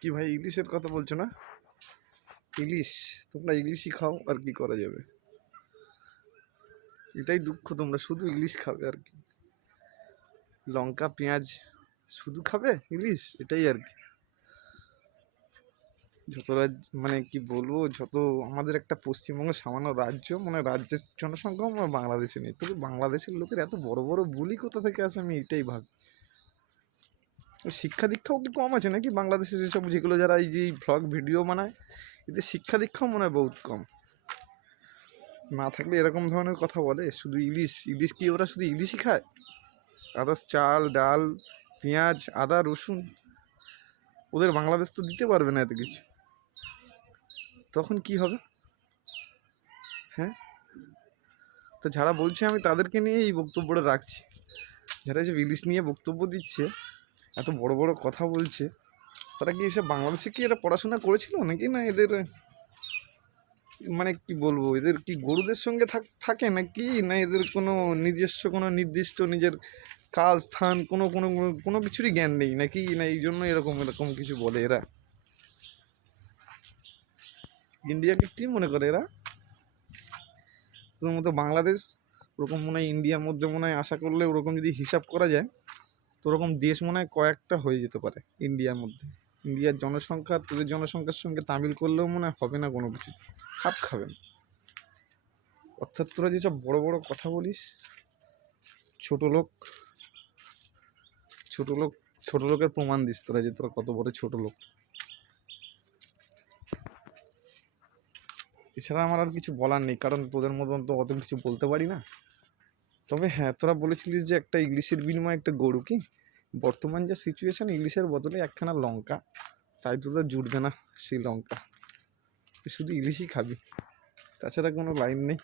কি ভাই ইলিশের কথা বলছো না? ইলিশ, তোমরা ইলিশই খাও, আর কি করা যাবে। এটাই দুঃখ, তোমরা শুধু ইলিশ খাবে আর কি। লঙ্কা পেঁয়াজ শুধু খাবে ইলিশ, এটাই আর কি। যত মানে কি বলবো, যত আমাদের একটা পশ্চিমবঙ্গ সামান্য রাজ্য, মানে রাজ্যের জনসংখ্যা আমার বাংলাদেশে নেই, তবে বাংলাদেশের লোকের এত বড় বড় বুলি কোথা থেকে আসে আমি এটাই ভাবি। শিক্ষা দীক্ষাও কি কম আছে নাকি বাংলাদেশে? যেসব যেগুলো যারা এই যে ভ্লগ ভিডিও বানায়, এতে শিক্ষা দীক্ষাও মনে হয় বহুত কম। না থাকলে এরকম ধরনের কথা বলে, শুধু ইলিশ ইলিশ, কি ওরা শুধু ইলিশই খায়? আদার্স চাল ডাল পেঁয়াজ আদা রসুন ওদের বাংলাদেশ তো দিতে পারবে না এত কিছু, তখন কি হবে? হ্যাঁ, তো যারা বলছে আমি তাদেরকে নিয়ে এই বক্তব্যটা রাখছি। যারা যে ইলিশ নিয়ে বক্তব্য দিচ্ছে, এত বড় বড় কথা বলছে, তারা কি এসে বাংলাদেশে কি এরা পড়াশোনা করেছিল নাকি? না এদের মানে কি বলবো, এদের কি গরুদের সঙ্গে থাকে নাকি? না এদের কোনো নিজস্ব কোনো নির্দিষ্ট নিজের কাজ স্থান কোনো কোনো কোনো কিছুরই জ্ঞান নেই নাকি? না এই জন্য এরকম এরকম কিছু বলে এরা? ইন্ডিয়াকে কি মনে করে এরা? তোর মতো বাংলাদেশ ওরকম মনে হয় ইন্ডিয়ার মধ্যে মনে হয় আশা করলে ওরকম যদি হিসাব করা যায়, তো ওরকম দেশ মনে হয় কয়েকটা হয়ে যেতে পারে ইন্ডিয়ার মধ্যে। ইন্ডিয়ার জনসংখ্যা তোদের জনসংখ্যার সঙ্গে তামিল করলেও মনে হয় হবে না কোনো কিছু, খাপ খাবে না। অর্থাৎ তোরা যেসব বড় বড় কথা বলিস, ছোট লোক ছোট লোক ছোট লোকের প্রমাণ দিস তোরা, যে তোরা কত বড় ছোট লোক। এছাড়া আমার আর কিছু বলার নেই, কারণ তোদের মতন তো অত কিছু বলতে পারি না। তবে হ্যাঁ, তোরা বলেছিলিস যে একটা ইলিশের বিনিময়ে একটা গরু, কি বর্তমান যে সিচুয়েশান, ইলিশের বদলে একখানা লঙ্কা, তাই তোদের জুটবে না সেই লঙ্কা, তুই শুধু ইলিশই খাবি, তাছাড়া কোনো লাইন নেই।